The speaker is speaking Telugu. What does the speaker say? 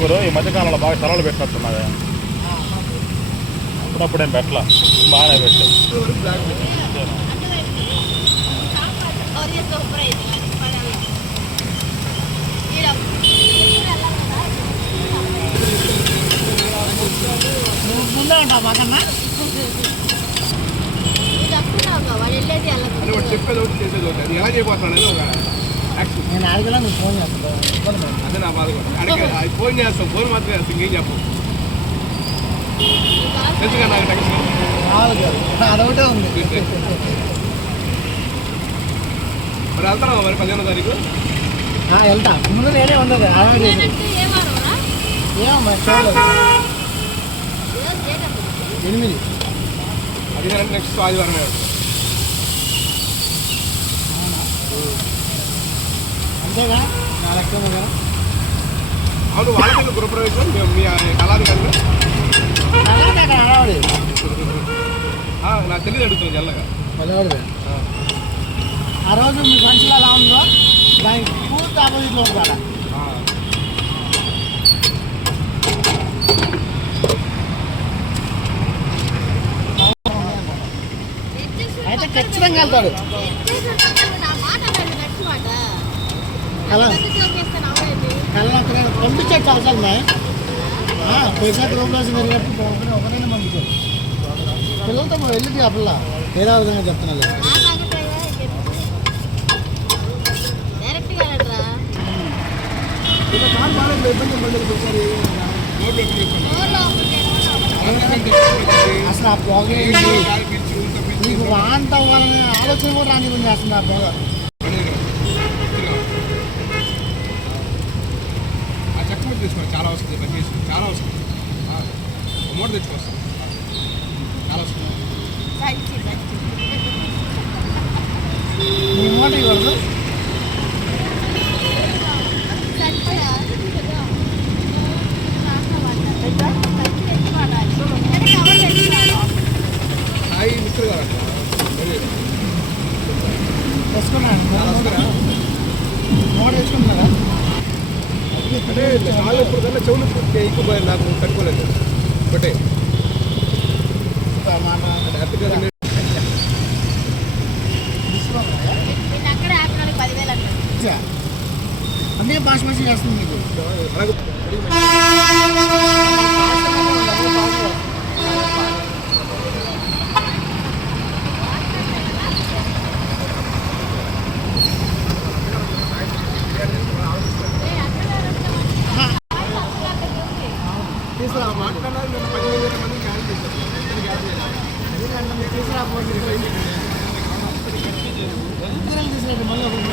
గురు ఈ మధ్యకాలంలో బాగా సెలవులు పెట్టినట్టున్నది అప్పుడప్పుడు ఏం పెట్టలా? బాగానే పెట్టు ముందే ఉంటావు పక్కన చెప్పేది ఒకటి చేసేది ఒకటి. అది ఎలా చేయబోతున్నాడు ఒక నేను అడిగినా నువ్వు ఫోన్ చేస్తాను. అదే నా బాధ అది ఫోన్ చేస్తాం ఫోన్ మాత్రం చేస్తాం ఇంకేం చెప్పు? తెలుసుగా నాకు కాదు అదొకటే ఉంది. మరి వెళ్తున్నావా మరి పదిహేనో తారీఖు? ఆ, వెళ్తా. ముందు నేనే ఉండదు అరవై చేసి నేనంటే ఏమన్నా ఏమో మరి చూడలేదు ఎనిమిది. పదిహేను అంటే నెక్స్ట్ ఆదివారమే. అంతేగా? నా లెక్క కదా అవును వాళ్ళకి గృహప్రవేశం మీ కళాధికారులు అలాగే అక్కడ హడావుడి నా తెలియదు అడుగుతుంది పదవాడిదే ఆ. రోజు మీ ఫ్రెండ్స్లో ఎలా ఉందో దానికి పూర్తి ఆపోజిట్లో ఉంటాడా అయితే ఖచ్చితంగా వెళ్తాడు నా మాట అన్నాడు గట్టి మాట అవునండి కళ్ళ పంపించచ్చు అవసరం పైసా గ్రూప్లోసి జరిగినప్పుడు ఒకరిని పంపించారు పిల్లలతో మనం వెళ్ళి ఆ పిల్ల. వేరే విధంగా ఊర్లో అసలు ఆ పొగ ఏంటి? నీకు వాంత అవ్వాలనే ఆలోచన కూడా రాని చేస్తుంది ఆ పొగ మీద తీసుకోండి చాలా వస్తుంది పని చేసి చాలా వస్తుంది. మూట తెచ్చుకొస్తాం చాలా వస్తుంది. మాట ఇవ్వదు సాయి మిత్రులు గారు తెచ్చుకున్నాను. మూట తెచ్చుకుంటున్నారా అంటే ఇప్పుడు కన్నా చెవులు ఎక్కువ నాకు కట్టుకోలేదు ఒకటే. హ్యాపీగా నేను అక్కడే ఆపినాడు పదివేలు అన్నాడు అందుకే పాస్ పాస్ చేస్తుంది మీకు అలాగే తీసుకురా మాట్లాడాలి నేను పదిహేను వేల మంది క్యారీ చేశాను తీసుకురా ఇద్దరం తీసుకురండి మళ్ళీ ఒకటి